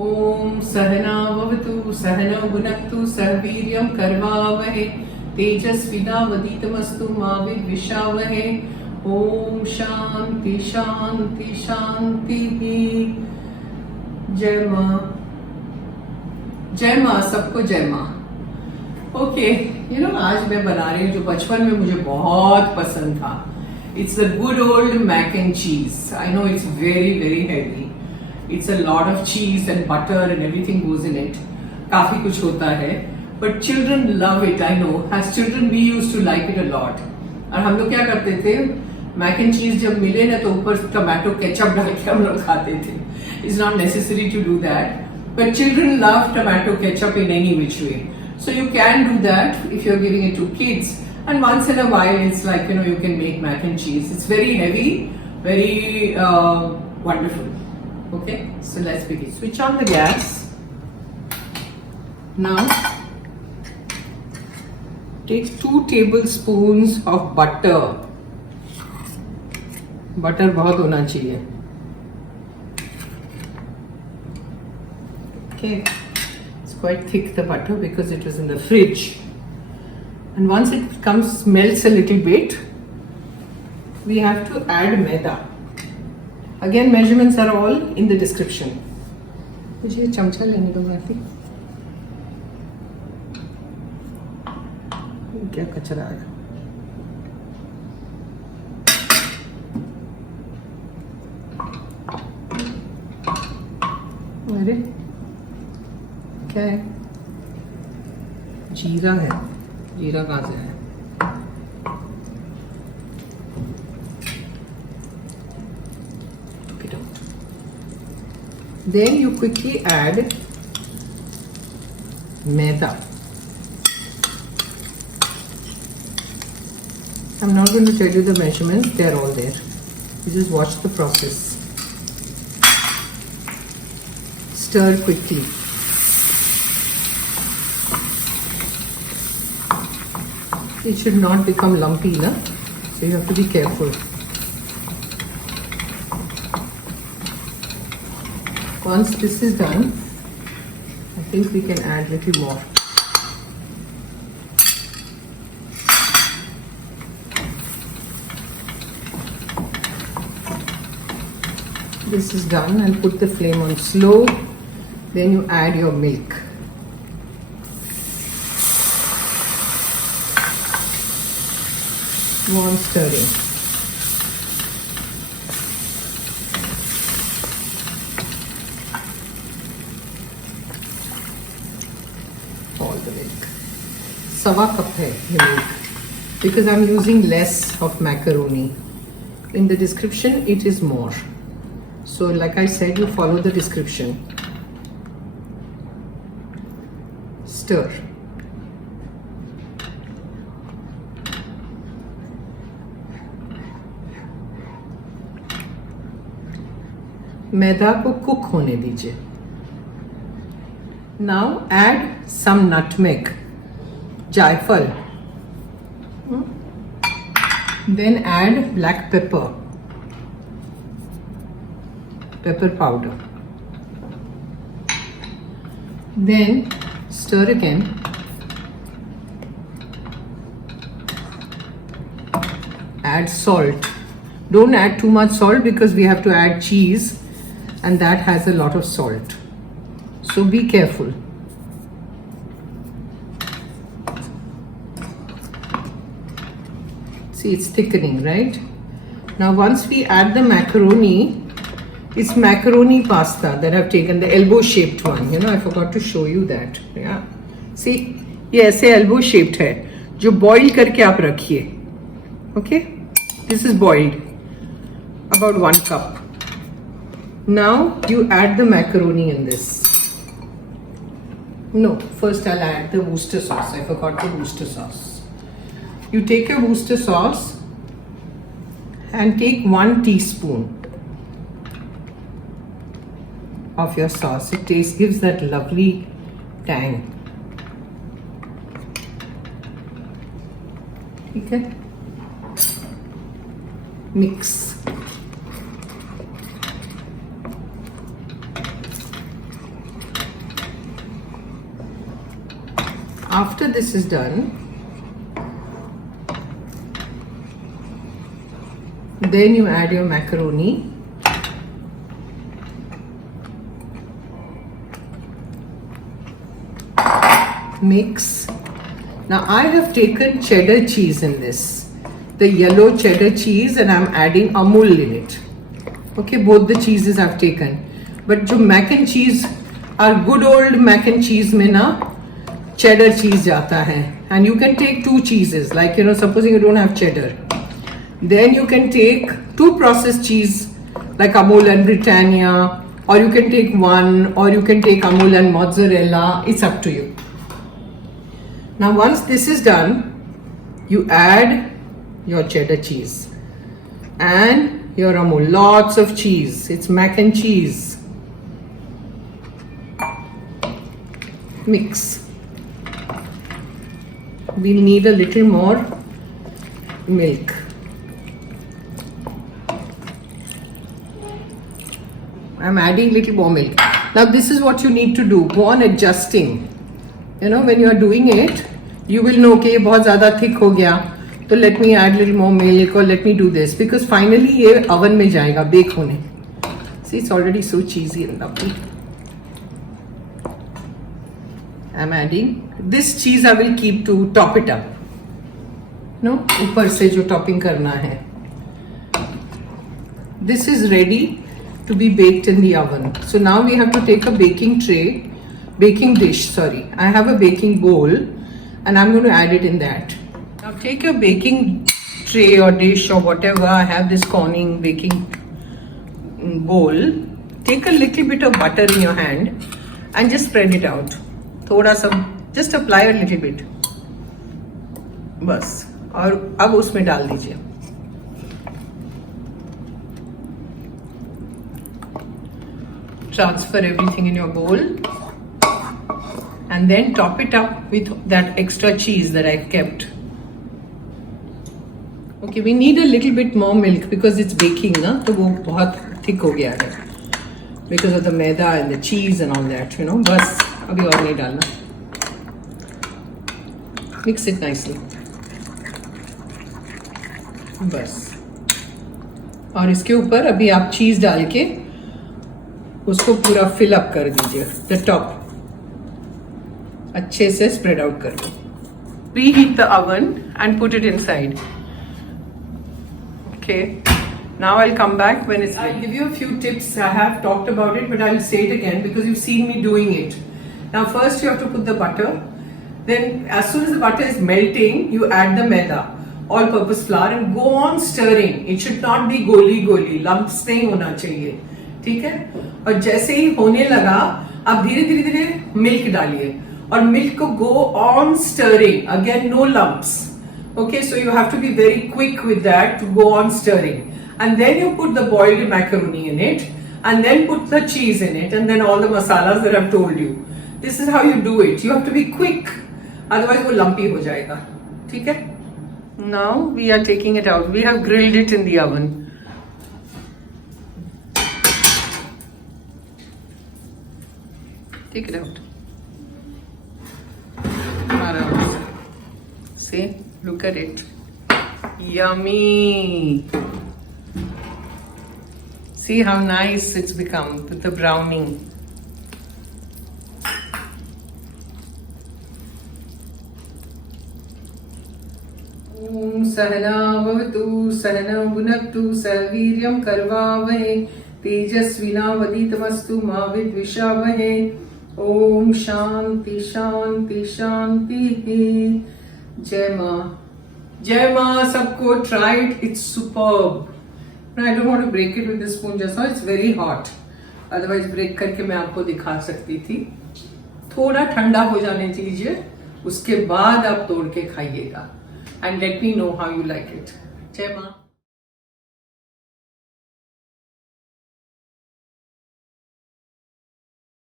ओम सहना भवतु सहनौ भुनक्तु सह वीर्यं करवावहै तेजस्विनावधीतमस्तु मा विद्विषावहै। ओम शांति शांति शांति। जय माँ, जय माँ, सबको जय माँ। ओके, आज मैं बना रही हूँ जो बचपन में मुझे बहुत पसंद था। It's the good old mac and cheese. I know it's very very heavy. It's a lot of cheese and butter and everything goes in it. काफी कुछ होता है, but children love it. I know. As children, we used to like it a lot. और हम लोग क्या करते थे, मैक एंड चीज जब मिले ना तो ऊपर टमाटो केचप डाल के हम लोग खाते थे. It's not necessary to do that, but children love tomato ketchup in any which way. So you can do that if you're giving it to kids. And once in a while, it's like you can make mac and cheese. It's very heavy, very wonderful. Okay, so let's begin. Switch on the gas. Now, take 2 tablespoons of butter. Butter बहुत होना चाहिए. Okay, it's quite thick the butter because it was in the fridge. And once it melts a little bit, we have to add maida. Again, measurements are all in the description. मुझे चमचा लेने दो माफी. क्या कचरा है? अरे क्या है? जीरा है. जीरा कहाँ से है? Then you quickly add maida. I'm not going to tell you the measurements, they're all there. You just watch the process. Stir quickly. It should not become lumpy, na? So you have to be careful. Once this is done, I think we can add a little more. This is done, and put the flame on slow. Then you add your milk. Go on stirring. सवा cup है ये milk because I'm using less of macaroni. In the description it is more. So like I said, you follow the description. Stir. मैदा को cook होने दीजिए. Now add some nutmeg. Jaifal. Then add black pepper, pepper powder. Then stir again. Add salt. Don't add too much salt because we have to add cheese and that has a lot of salt. So be careful. See, it's thickening, right? Now once we add the macaroni, it's macaroni pasta that I've taken, the elbow shaped one. I forgot to show you that. Yeah. See, ये ऐसे elbow shaped है जो boil करके आप रखिए. Okay? This is boiled. About 1 cup. Now you add the macaroni in this. No, first I'll add the Worcester sauce. I forgot the Worcester sauce. You take your Worcester sauce and take 1 teaspoon of your sauce. It gives that lovely tang. Okay? Mix. After this is done, then you add your macaroni. Mix. Now I have taken cheddar cheese in this, the yellow cheddar cheese, and I'm adding Amul in it. Okay, both the cheeses I've taken. But जो mac and cheese, our good old mac and cheese में ना cheddar cheese जाता है. And you can take 2 cheeses, like supposing you don't have cheddar. Then you can take 2 processed cheese like Amul and Britannia, or you can take 1, or you can take Amul and mozzarella. It's up to you. Now once this is done, you add your cheddar cheese and your Amul. Lots of cheese. It's mac and cheese. Mix. We'll need a little more milk. I'm adding little more milk. Now this is what you need to do. Go on adjusting. When you are doing it, you will know कि ये बहुत ज़्यादा thick हो गया, तो let me add little more milk, or let me do this, because finally ये oven में जाएगा bake होने. See, it's already so cheesy and lovely. I'm adding this cheese. I will keep to top it up. ऊपर से जो topping करना है. This is ready to be baked in the oven. So now we have to take a baking dish. I have a baking bowl, and I'm going to add it in that. Now take your baking tray or dish or whatever. I have this Corning baking bowl. Take a little bit of butter in your hand and just spread it out. Just apply a little bit. बस. और अब उसमें डाल दीजिए. Transfer everything in your bowl. And then top it up with that extra cheese that I've kept. Okay, we need a little bit more milk because it's baking, ना? तो वो बहुत thick हो गया है. Because of the maida and the cheese and all that, बस अभी और नहीं डालना. Mix it nicely. बस. और इसके ऊपर अभी आप cheese डाल के उसको पूरा fill up कर दीजिए. The top. अच्छे से spread out कर दो. Preheat the oven and put it inside. Okay. Now I'll come back when it's ready. I'll give you a few tips. I have talked about it, but I'll say it again because you've seen me doing it. Now first you have to put the butter. Then as soon as the butter is melting, you add the maida, all-purpose flour, and go on stirring. It should not be गोली. Lumps नहीं होना चाहिए. ठीक है? और जैसे ही होने लगा, आप धीरे-धीरे मिल्क डालिए. और मिल्क को go on stirring. Again, no lumps. Okay, so you have to be very quick with that to go on stirring. And then you put the boiled macaroni in it, and then put the cheese in it, and then all the masalas that I've told you. This is how you do it. You have to be quick, otherwise वो lumpy हो जाएगा. ठीक है? Now we are taking it out. We have grilled it in the oven. Take it out. See? Look at it. Yummy. See how nice it's become with the browning. Om Sahana Bhavatu Sahana Bhunaktu Sahaviryam Karvavahe Tejasvinavaditamastu Ma Vidvishavahe. Om Shanti Shanti Shanti. Jai Ma. Jai Ma, सबको try it. It's superb. No, I don't want to break it with the spoon just now. It's very hot. Otherwise break करके मैं आपको दिखा सकती थी. थोड़ा ठंडा हो जाने दीजिए. उसके बाद आप तोड़ के खाइएगा. And let me know how you like it. Jai Ma.